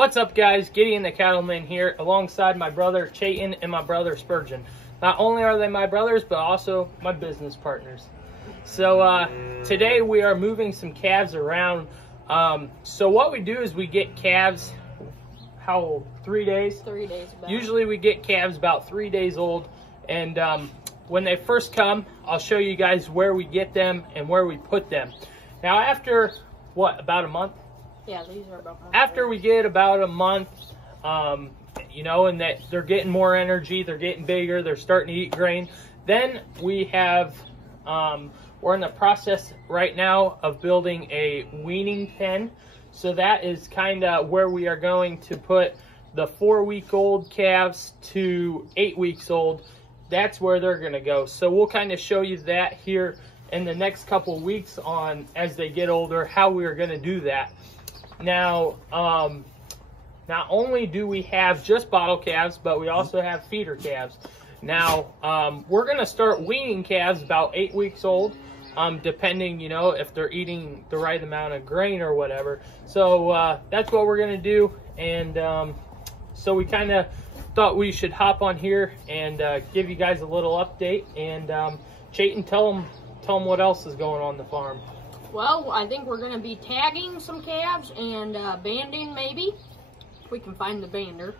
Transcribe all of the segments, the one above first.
What's up, guys? Gideon the Cattleman here alongside my brother Chayton and my brother Spurgeon. Not only are they my brothers, but also my business partners. So today we are moving some calves around. So what we do is we get calves, how old? 3 days? 3 days about. Usually we get calves about 3 days old. And when they first come, I'll show you guys where we get them and where we put them. Now after, what, about a month? Yeah, these are about months. After we get about a month, you know, and that they're getting more energy, they're getting bigger, they're starting to eat grain, then we have, we're in the process right now of building a weaning pen. So that is kind of where we are going to put the 4-week-old calves to 8 weeks old. That's where they're going to go. So we'll kind of show you that here in the next couple of weeks on as they get older, how we are going to do that. Now, not only do we have just bottle calves, but we also have feeder calves. Now, we're going to start weaning calves about 8 weeks old, depending, you know, if they're eating the right amount of grain or whatever. So that's what we're going to do. And so we kind of thought we should hop on here and give you guys a little update. And Chayton, tell them what else is going on the farm. Well, I think we're going to be tagging some calves and banding, maybe, if we can find the bander.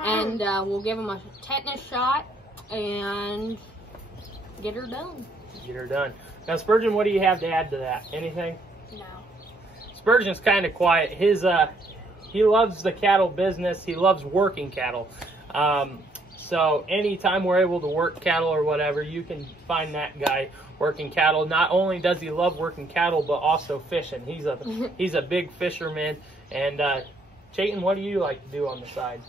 And we'll give them a tetanus shot and get her done. Get her done. Now, Spurgeon, what do you have to add to that? Anything? No. Spurgeon's kind of quiet. He loves the cattle business. He loves working cattle. So anytime we're able to work cattle or whatever, you can find that guy working cattle. Not only does he love working cattle, but also fishing. He's a big fisherman. And Chayton, what do you like to do on the side?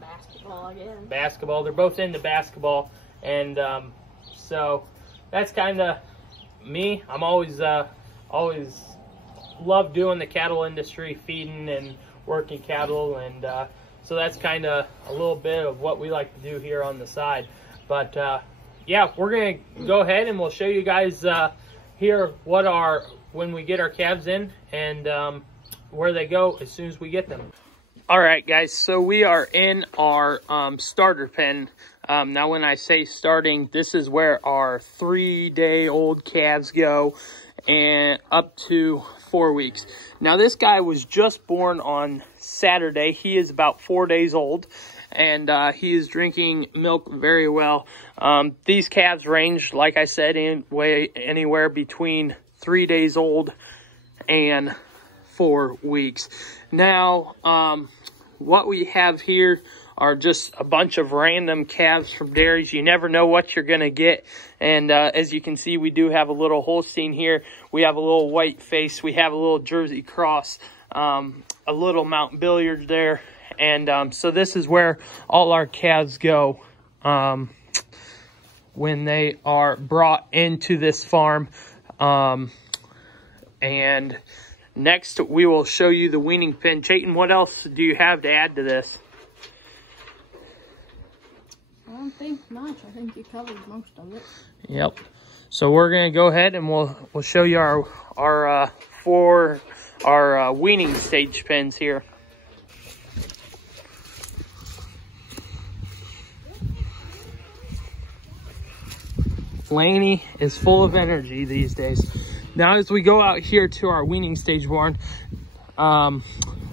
Basketball, I guess. Basketball. They're both into basketball. And so that's kind of me. I'm always love doing the cattle industry, feeding and working cattle. And so that's kind of a little bit of what we like to do here on the side. But yeah, we're going to go ahead and we'll show you guys here when we get our calves in and where they go as soon as we get them. All right, guys, so we are in our starter pen. Now, when I say starting, this is where our 3-day-old calves go and up to 4 weeks. Now, this guy was just born on Saturday. He is about 4 days old, and he is drinking milk very well. These calves range, like I said, anywhere between 3 days old and 4 weeks. Now, what we have here are just a bunch of random calves from dairies. You never know what you're going to get. And as you can see, we do have a little Holstein here. We have a little white face. We have a little Jersey cross, a little Mount Billiards there. And so this is where all our calves go when they are brought into this farm. And next, we will show you the weaning pen. Chayton, what else do you have to add to this? I don't think much. I think you covered most of it. Yep. So we're gonna go ahead and we'll show you our weaning stage pens here. Laney is full of energy these days. Now, as we go out here to our weaning stage barn,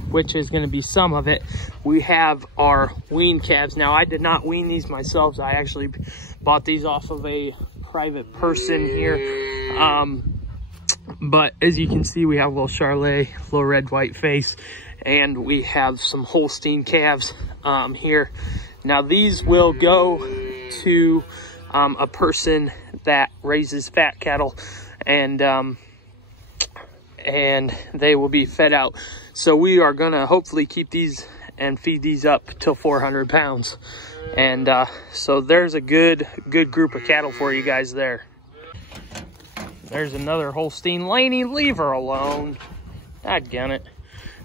which is going to be some of it, we have our wean calves. Now, I did not wean these myself. I actually bought these off of a private person here. But as you can see, we have a little Charlet, little red white face, and we have some Holstein calves here. Now, these will go to a person that raises fat cattle, and they will be fed out. So we are gonna hopefully keep these and feed these up till 400 pounds. And so there's a good group of cattle for you guys there. There's another Holstein. Laney, leave her alone. Dadgummit it.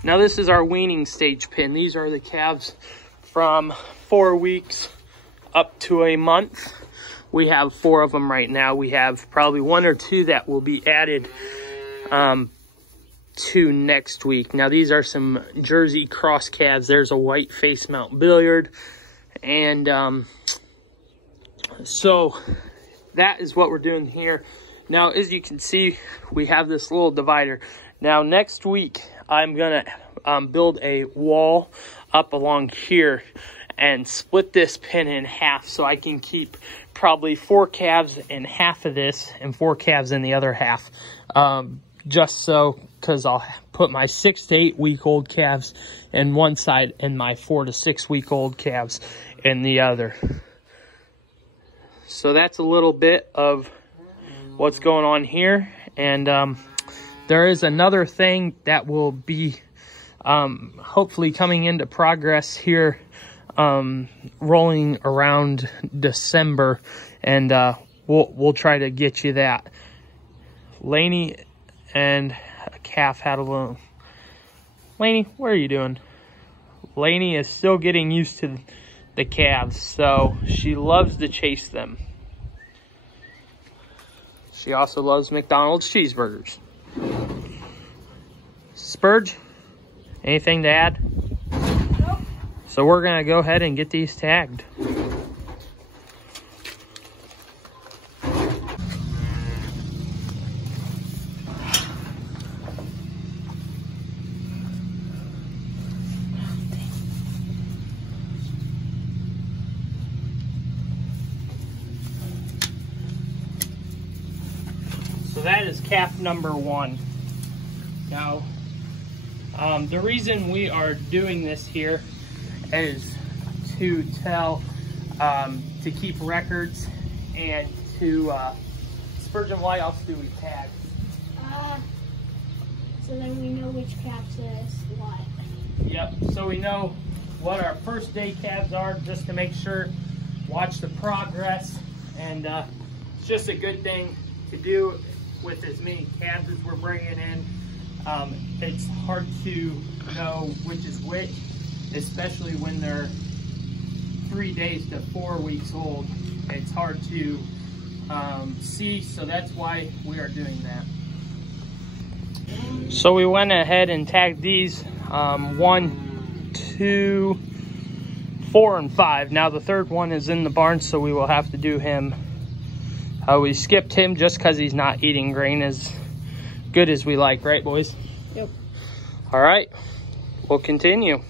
Now this is our weaning stage pen. These are the calves from 4 weeks up to a month. We have 4 of them right now. We have probably 1 or 2 that will be added to next week. Now these are some Jersey cross calves. There's a white face mount billiard, and so that is what we're doing here. Now, as you can see, we have this little divider. Now next week I'm gonna build a wall up along here and split this pen in half so I can keep probably 4 calves in half of this and 4 calves in the other half. Just so, because I'll put my 6 to 8 week old calves in one side and my 4 to 6 week old calves in the other. So that's a little bit of what's going on here. And there is another thing that will be hopefully coming into progress here rolling around December, and we'll try to get you that. Lainey and a calf had a little. Lainey, what are you doing? Lainey is still getting used to the calves, so she loves to chase them. She also loves McDonald's cheeseburgers. Spurge, anything to add? Nope. So we're gonna go ahead and get these tagged. So that is calf number 1. Now, the reason we are doing this here is to tell, to keep records and to, Spurgeon, why else do we tag? So then we know which calf says what. Yep, so we know what our first day calves are, just to make sure, watch the progress, and it's just a good thing to do with as many calves as we're bringing in. It's hard to know which is which, especially when they're 3 days to 4 weeks old. It's hard to see, so that's why we are doing that. So we went ahead and tagged these 1, 2, 4, and 5. Now the third one is in the barn, so we will have to do him. We skipped him just because he's not eating grain as good as we like, right, boys? Yep. All right, we'll continue.